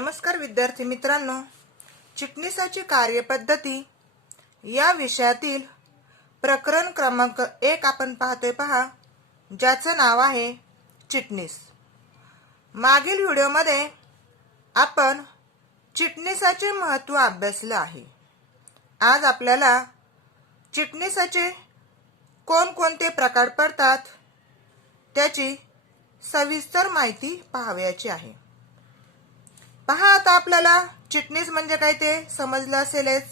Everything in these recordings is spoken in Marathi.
नमस्कार विद्यार्थी मित्रांनो, चिटणीसाची कार्यपद्धती या विषयातील प्रकरण क्रमांक 1 आपण पाहतोय पहा, ज्याचं नाव आहे चिटणीस। मागील व्हिडिओमध्ये आपण चिटणीसाचे महत्त्व अभ्यासले आहे। आज आपल्याला चिटणीसाचे कोणकोणते प्रकार पडतात त्याची सविस्तर माहिती पाहावयाची आहे। पहा, आता आपल्याला चिटणीस म्हणजे काय ते समजलं असेलच।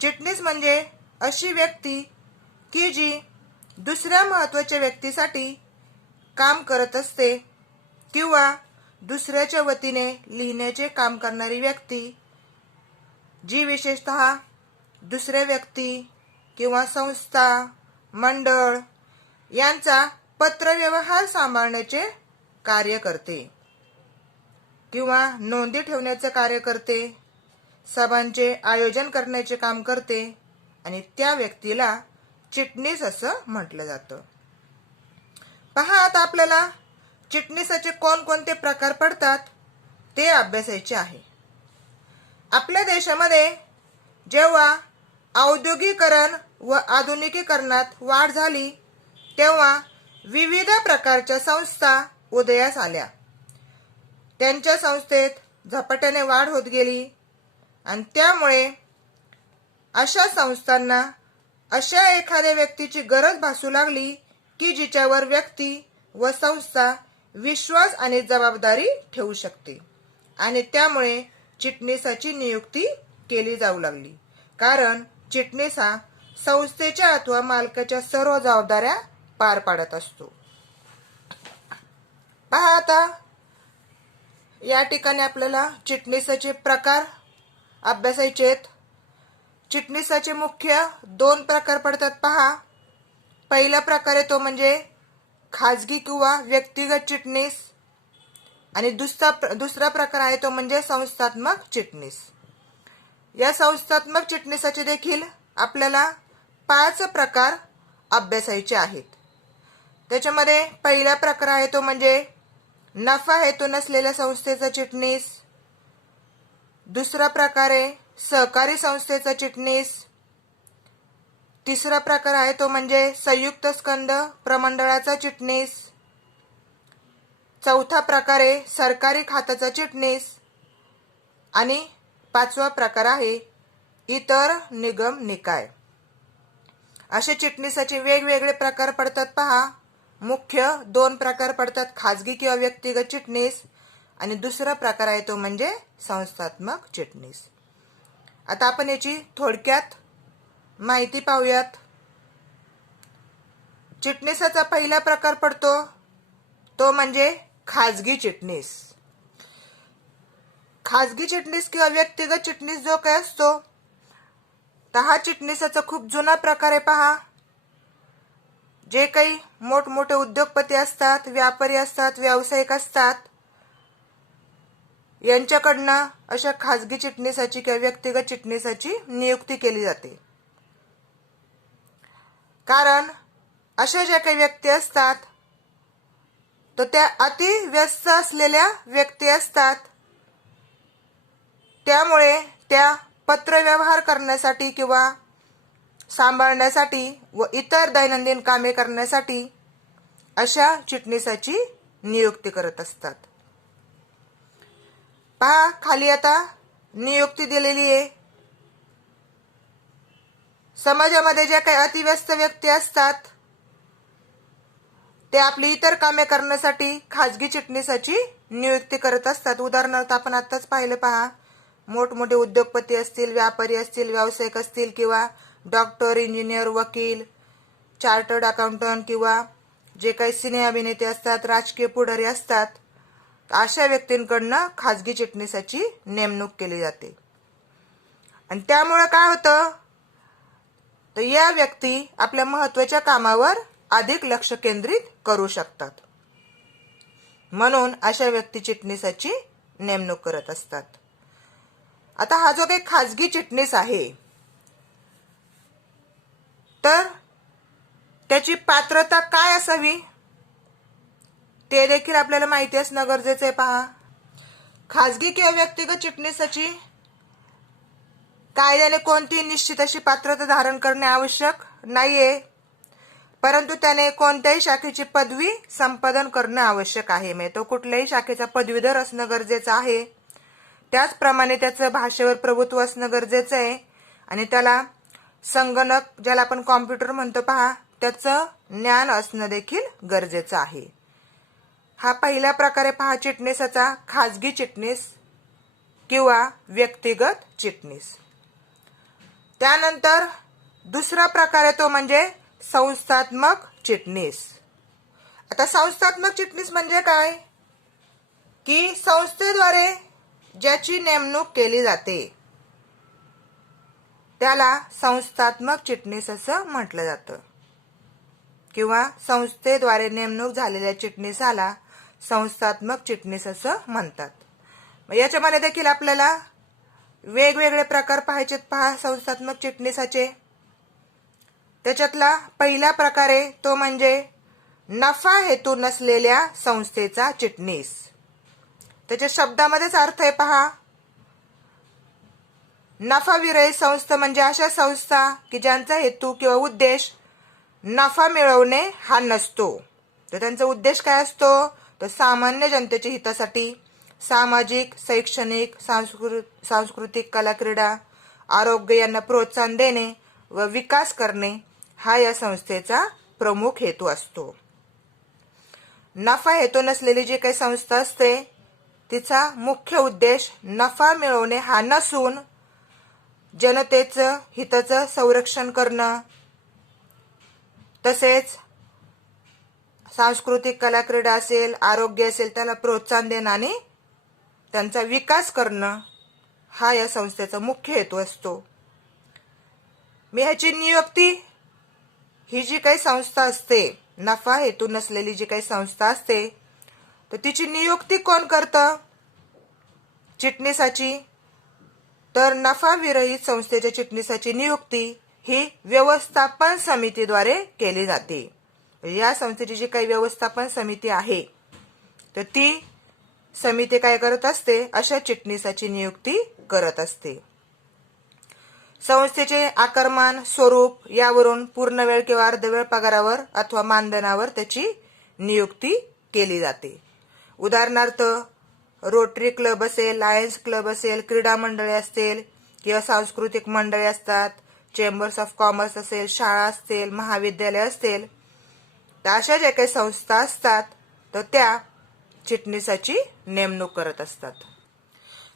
चिटणीस म्हणजे अशी व्यक्ती की जी दुसऱ्या महत्त्वाच्या व्यक्तीसाठी काम करत असते किंवा दुसऱ्याच्या वतीने लिहिण्याचे काम करणारी व्यक्ती, जी विशेषतः दुसऱ्या व्यक्ती किंवा संस्था, मंडळ यांचा पत्रव्यवहार सांभाळण्याचे कार्य करते किंवा नोंदी ठेवण्याचे कार्य करते, सभांचे आयोजन करण्याचे काम करते आणि त्या व्यक्तीला चिटणीस असं म्हटलं जातं। पहा, आता आपल्याला चिटणीसाचे कोणकोणते प्रकार पडतात ते अभ्यासायचे आहे। आपल्या देशामध्ये जेव्हा औद्योगिकरण व आधुनिकीकरणात वाढ झाली तेव्हा विविध प्रकारच्या संस्था उदयास आल्या। त्यांच्या संस्थेत झपाट्याने वाढ होत गेली आणि त्यामुळे अशा संस्थांना अशा एखाद्या व्यक्तीची गरज भासू लागली की जिच्यावर व्यक्ती व संस्था विश्वास आणि जबाबदारी ठेवू शकते, आणि त्यामुळे चिटणीसाची नियुक्ती केली जाऊ लागली। कारण चिटणीस हा संस्थेच्या अथवा मालकाच्या सर्व जबाबदाऱ्या पार पाडत असतो। पहा, आता या ठिकाणी आपल्याला चिटणीसाचे प्रकार अभ्यासायचे आहेत। चिटणीसाचे मुख्य 2 प्रकार पडतात पहा। पहिला प्रकार आहे तो म्हणजे खाजगी किंवा व्यक्तिगत चिटणीस, आणि दुसरा प्रकार आहे तो म्हणजे संस्थात्मक चिटणीस। या संस्थात्मक चिटणीसाचे देखील आपल्याला 5 प्रकार अभ्यासायचे आहेत। त्याच्यामध्ये पहिला प्रकार आहे तो म्हणजे नफा हेतू नसलेल्या संस्थेचा चिटणीस। दुसरा प्रकार आहे सहकारी संस्थेचा चिटणीस। तिसरा प्रकार आहे तो म्हणजे संयुक्त स्कंद प्रमंडळाचा चिटणीस। चौथा प्रकार आहे सरकारी खात्याचा चिटणीस, आणि 5वा प्रकार आहे इतर निगम निकाय। असे चिटणीसाचे वेगवेगळे प्रकार पडतात पहा। मुख्य 2 प्रकार पडतात, खाजगी किंवा व्यक्तिगत चिटणीस, आणि दुसरा प्रकार आहे तो म्हणजे संस्थात्मक चिटणीस। आता आपण याची थोडक्यात माहिती पाहूयात। चिटणीसाचा पहिला प्रकार पडतो तो म्हणजे खाजगी चिटणीस। खाजगी चिटणीस किंवा व्यक्तिगत चिटणीस जो काय असतो, तर हा चिटणीसाचा खूप जुना प्रकार आहे पहा। जे काही मोठमोठे उद्योगपती असतात, व्यापारी असतात, व्यावसायिक असतात, यांच्याकडनं अशा खाजगी चिटणीसाची किंवा व्यक्तिगत चिटणीसाची नियुक्ती केली जाते। कारण अशा ज्या काही व्यक्ती असतात तर त्या अति व्यस्त असलेल्या व्यक्ती असतात, त्यामुळे त्या पत्रव्यवहार करण्यासाठी किंवा सांभाळण्यासाठी व इतर दैनंदिन कामे करण्यासाठी अशा चिटणीसाची नियुक्ती करत असतात। पहा, खाली आता नियुक्ती दिलेली आहे। समाजामध्ये ज्या काही अतिव्यस्त व्यक्ती असतात ते आपली इतर कामे करण्यासाठी खाजगी चिटणीसाची नियुक्ती करत असतात। उदाहरणार्थ आपण आत्ताच पाहिलं पहा, मोठमोठे उद्योगपती असतील, व्यापारी असतील, व्यावसायिक असतील, किंवा डॉक्टर, इंजिनियर, वकील, चार्टर्ड अकाउंटंट, किंवा जे काही सिने अभिनेते असतात, राजकीय पुढारी असतात, अशा व्यक्तींकडनं खाजगी चिटणीसाची नेमणूक केली जाते। आणि त्यामुळे काय होतं, तर या व्यक्ती आपल्या महत्त्वाच्या कामावर अधिक लक्ष केंद्रित करू शकतात, म्हणून अशा व्यक्ती चिटणीसाची नेमणूक करत असतात। आता हा जो काही खाजगी चिटणीस आहे तर त्याची पात्रता काय असावी ते देखील आपल्याला माहिती असणं गरजेचं आहे पहा। खाजगी किंवा व्यक्तिगत चिटणीसाची कायद्याने कोणती निश्चित अशी पात्रता धारण करणे आवश्यक नाहीये, परंतु त्याने कोणत्याही शाखेची पदवी संपादन करणं आवश्यक आहे. म्हणजे तो कुठल्याही शाखेचा पदवीधर असणं गरजेचं आहे. त्याचप्रमाणे त्याचं भाषेवर प्रभुत्व असणं गरजेचं आहे आणि त्याला संगणक, ज्याला आपण कॉम्प्युटर म्हणतो पहा, त्याचं ज्ञान असणं देखील गरजेचं आहे. हा पहिल्या प्रकारे पहा चिटणीसाचा खाजगी चिटणीस किंवा व्यक्तिगत चिटणीस. त्यानंतर दुसरा प्रकार आहे तो म्हणजे संस्थात्मक चिटणीस. आता संस्थात्मक चिटणीस म्हणजे काय की संस्थेद्वारे ज्याची नेमणूक केली जाते त्याला संस्थात्मक चिटणीस असं म्हटलं जातं किंवा संस्थेद्वारे नेमणूक झालेल्या चिटणीसाला संस्थात्मक चिटणीस असं म्हणतात. याच्यामध्ये देखील आपल्याला वेगवेगळे प्रकार पाहायचे पहा संस्थात्मक चिटणीसाचे. त्याच्यातला पहिला प्रकार आहे तो म्हणजे नफा हेतू नसलेल्या संस्थेचा चिटणीस. त्याच्या शब्दामध्येच अर्थ आहे पहा, नफाविरहित संस्था म्हणजे अशा संस्था की ज्यांचा हेतू किंवा उद्देश नफा मिळवणे हा नसतो. तर त्यांचा उद्देश काय असतो तर सामान्य जनतेच्या हितासाठी सामाजिक, शैक्षणिक, सांस्कृतिक, कला, क्रीडा, आरोग्य यांना प्रोत्साहन देणे व विकास करणे हा या संस्थेचा प्रमुख हेतू असतो. नफा हेतू नसलेली जी काही संस्था असते तिचा मुख्य उद्देश नफा मिळवणे हा नसून जनतेचं हिताचं संरक्षण करणं, तसेच सांस्कृतिक, कला, क्रीडा असेल, आरोग्य असेल त्याला प्रोत्साहन देणं आणि त्यांचा विकास करणं हा या संस्थेचा मुख्य हेतू असतो. मी ह्याची नियुक्ती, ही जी काही संस्था असते, नफा हेतू नसलेली जी काही संस्था असते तर तिची नियुक्ती कोण करतं चिटणीसाची, तर नफा विरहित संस्थेच्या चिटणीसाची नियुक्ती ही व्यवस्थापन समितीद्वारे केली जाते. या संस्थेची जी काही व्यवस्थापन समिती आहे तर ती समिती काय करत असते, अशा चिटणीसाची नियुक्ती करत असते. संस्थेचे आकारमान, स्वरूप यावरून पूर्ण वेळ किंवा अर्धवेळ पगारावर अथवा मानधनावर त्याची नियुक्ती केली जाते. उदाहरणार्थ रोटरी क्लब असेल, लायन्स क्लब असेल, क्रीडा मंडळे असतील किंवा सांस्कृतिक मंडळे असतात, चेंबर्स ऑफ कॉमर्स असेल, शाळा असतील, महाविद्यालय असतील, तर अशा ज्या काही संस्था असतात तर त्या चिटणीसाची नेमणूक करत असतात.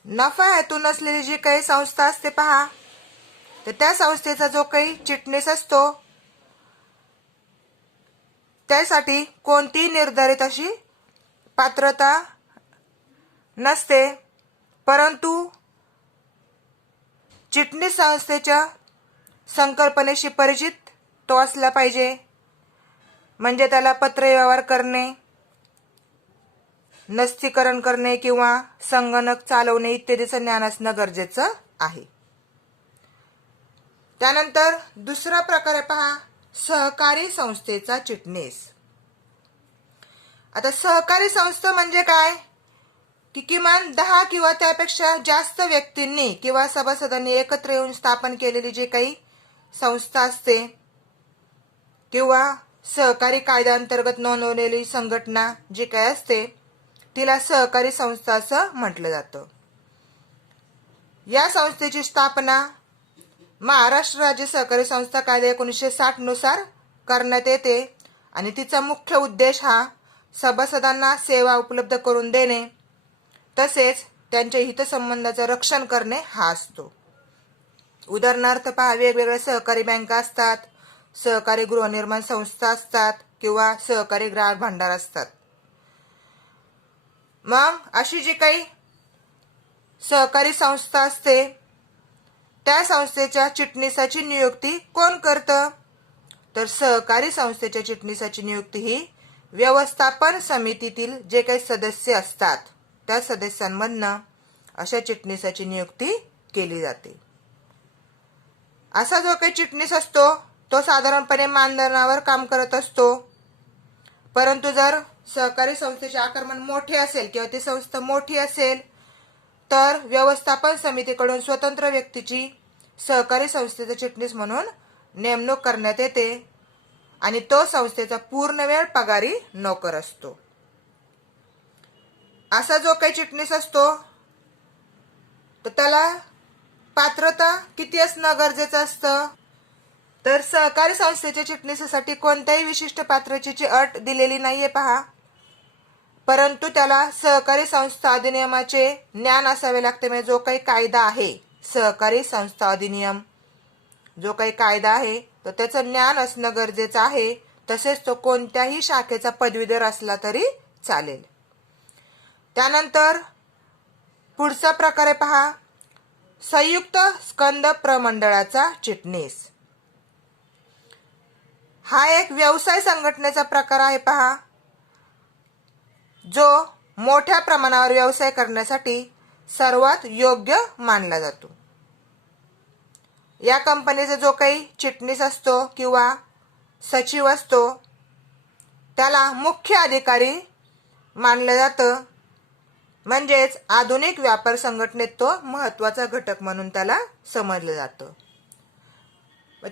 नफा हेतू नसलेली जी काही संस्था असते पहा, तर त्या संस्थेचा जो काही चिटणीस असतो त्यासाठी कोणतीही निर्धारित अशी पात्रता नसते, परंतु चिटणीस संस्थेच्या संकल्पनेशी परिचित तो असला पाहिजे. म्हणजे त्याला पत्रव्यवहार करणे, नस्तीकरण करणे किंवा संगणक चालवणे इत्यादीचं ज्ञान असणं गरजेचं आहे. त्यानंतर दुसरा प्रकार आहे पहा सहकारी संस्थेचा चिटणीस. आता सहकारी संस्था म्हणजे काय की किमान 10 किंवा त्यापेक्षा जास्त व्यक्तींनी किंवा सभासदांनी एकत्र येऊन स्थापन केलेली जी काही संस्था असते किंवा सहकारी कायद्याअंतर्गत नोंदवलेली संघटना जी काय असते तिला सहकारी संस्था असं म्हटलं जातं. या संस्थेची स्थापना महाराष्ट्र राज्य सहकारी संस्था कायदा 1960 नुसार करण्यात येते आणि तिचा मुख्य उद्देश हा सभासदांना सेवा उपलब्ध करून देणे तसेच त्यांच्या हितसंबंधाचं रक्षण करणे हा असतो. उदाहरणार्थ पहा वेगवेगळ्या सहकारी बँका असतात, सहकारी गृहनिर्माण संस्था असतात किंवा सहकारी ग्राहक भांडार असतात. मग अशी जी काही सहकारी संस्था असते त्या संस्थेच्या चिटणीसाची नियुक्ती कोण करतं तर सहकारी संस्थेच्या चिटणीसाची नियुक्ती ही व्यवस्थापन समितीतील जे काही सदस्य असतात त्या सदस्यांमधनं अशा चिटणीसाची नियुक्ती केली जाते. असा जो काही चिटणीस असतो तो साधारणपणे मानधनावर काम करत असतो, परंतु जर सहकारी संस्थेचे आकारमान मोठे असेल किंवा ती संस्था मोठी असेल तर व्यवस्थापन समितीकडून स्वतंत्र व्यक्तीची सहकारी संस्थेचा चिटणीस म्हणून नेमणूक करण्यात येते आणि तो संस्थेचा पूर्णवेळ पगारी नोकर असतो. असा जो काही चिटणीस असतो तर त्याला पात्रता किती असणं गरजेचं असतं, तर सहकारी संस्थेच्या चिटणीसासाठी कोणत्याही विशिष्ट पात्रतेची अट दिलेली नाहीये पहा, परंतु त्याला सहकारी संस्था अधिनियमाचे ज्ञान असावे लागते. म्हणजे जो काही कायदा आहे, सहकारी संस्था अधिनियम जो काही कायदा आहे तर त्याचं ज्ञान असणं गरजेचं आहे. तसेच तो कोणत्याही शाखेचा पदवीधर असला तरी चालेल. त्यानंतर पुढचा प्रकार आहे पहा, संयुक्त स्कंद प्रमंडळाचा चिटणीस. हा एक व्यवसाय संघटनेचा प्रकार आहे पहा, जो मोठ्या प्रमाणावर व्यवसाय करण्यासाठी सर्वात योग्य मानला जातो. या कंपनीचा जो काही चिटणीस असतो किंवा सचिव असतो त्याला मुख्य अधिकारी मानलं जातं. म्हणजेच आधुनिक व्यापार संघटनेत तो महत्त्वाचा घटक म्हणून त्याला समजलं जातं.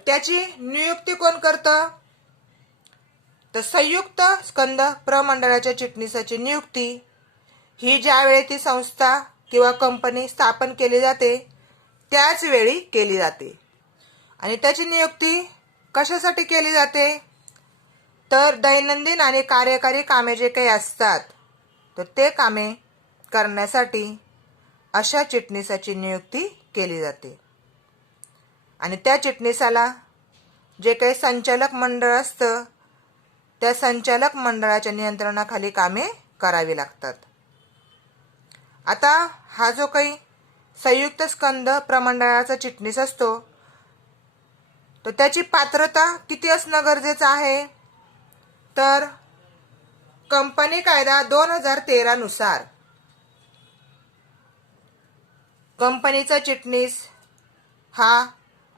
त्याची नियुक्ती कोण करतं, तर संयुक्त स्कंद प्रमंडळाच्या चिटणीसाची नियुक्ती ही ज्यावेळी ती संस्था किंवा कंपनी स्थापन केली जाते त्याच वेळी केली जाते. आणि त्याची नियुक्ती कशासाठी केली जाते, तर दैनंदिन आणि कार्यकारी कामे जे काही असतात तर ते कामे करण्यासाठी अशा चिटणीसाची नियुक्ती केली जाते. आणि त्या चिटणीसाला जे काही संचालक मंडळ असतं त्या संचालक मंडळाच्या नियंत्रणाखाली कामे करावी लागतात. आता हा जो काही संयुक्त स्कंद प्रमंडळाचा चिटणीस असतो तर त्याची पात्रता किती असणं गरजेचं आहे, तर कंपनी कायदा 2013 नुसार कंपनीचा चिटणीस हा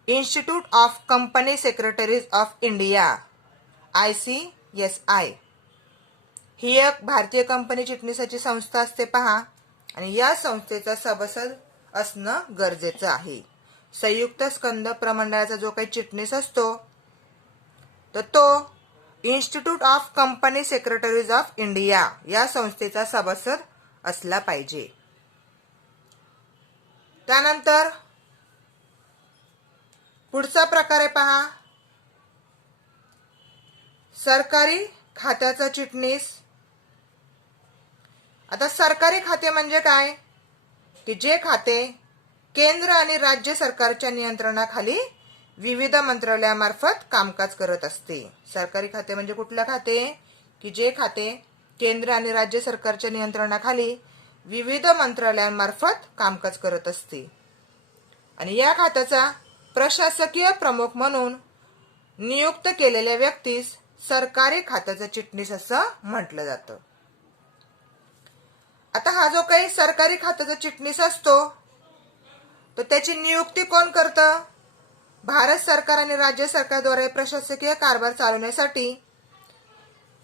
institute of company secretaries of India ICSI ही एक भारतीय कंपनी चिटणीसाची संस्था असते पहा, आणि या संस्थेचा सभासद असणं गरजेचं आहे. संयुक्त स्कंद प्रमंडळाचा जो काही चिटणीस असतो तर तो institute of company secretaries of India या संस्थेचा सभासद असला पाहिजे. त्यानंतर पुढचा प्रकार आहे पहा, सरकारी खात्याचा चिटणीस. आता सरकारी खाते म्हणजे काय, की जे खाते केंद्र आणि राज्य सरकारच्या नियंत्रणाखाली विविध मंत्रालयामार्फत कामकाज करत असते. सरकारी खाते म्हणजे कुठले खाते, की जे खाते केंद्र आणि राज्य सरकारच्या नियंत्रणाखाली विविध मंत्रालयांमार्फत कामकाज करत असते. आणि या खात्याचा प्रशासकीय प्रमुख म्हणून नियुक्त केलेल्या व्यक्तीस सरकारी खात्याचा चिटणीस असं म्हटलं जातं. आता हा जो काही सरकारी खात्याचा चिटणीस असतो तर त्याची नियुक्ती कोण करतं, भारत सरकार आणि राज्य सरकारद्वारे प्रशासकीय कारभार चालवण्यासाठी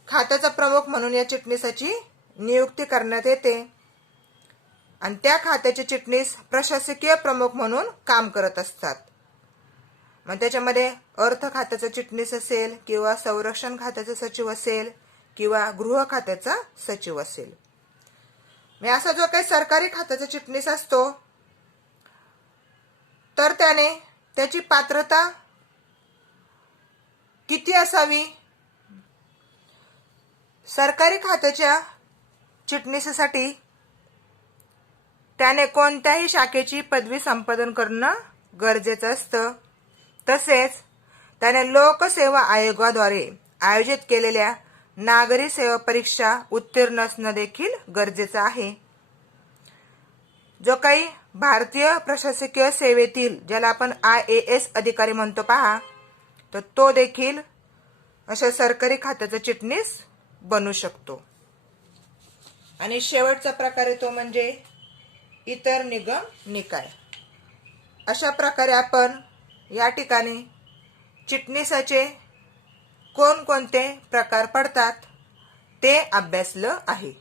खात्याचा प्रमुख म्हणून या चिटणीसाची नियुक्ती करण्यात येते. आणि त्या खात्याचे चिटणीस प्रशासकीय प्रमुख म्हणून काम करत असतात. मग त्याच्यामध्ये अर्थ खात्याचा चिटणीस असेल किंवा संरक्षण खात्याचा सचिव असेल किंवा गृह खात्याचा सचिव असेल. मग असा जो काही सरकारी खात्याचा चिटणीस असतो तर त्याने त्याची पात्रता किती असावी, सरकारी खात्याच्या चिटणीसासाठी त्याने कोणत्याही शाखेची पदवी संपादन करणं गरजेचं असतं. तसेच त्याने लोकसेवा आयोगाद्वारे आयोजित केलेल्या नागरी सेवा परीक्षा उत्तीर्ण असणं देखील गरजेचं आहे. जो काही भारतीय प्रशासकीय सेवेतील ज्याला आपण IAS अधिकारी म्हणतो पहा, तर तो देखील अशा सरकारी खात्याचा चिटणीस बनू शकतो. आणि शेवटचा प्रकार आहे तो म्हणजे इतर निगम निकाय. अशा प्रकारे आपण या ठिकाणी चिटणीसाचे कोणकोणते प्रकार पडतात ते अभ्यासलं आहे.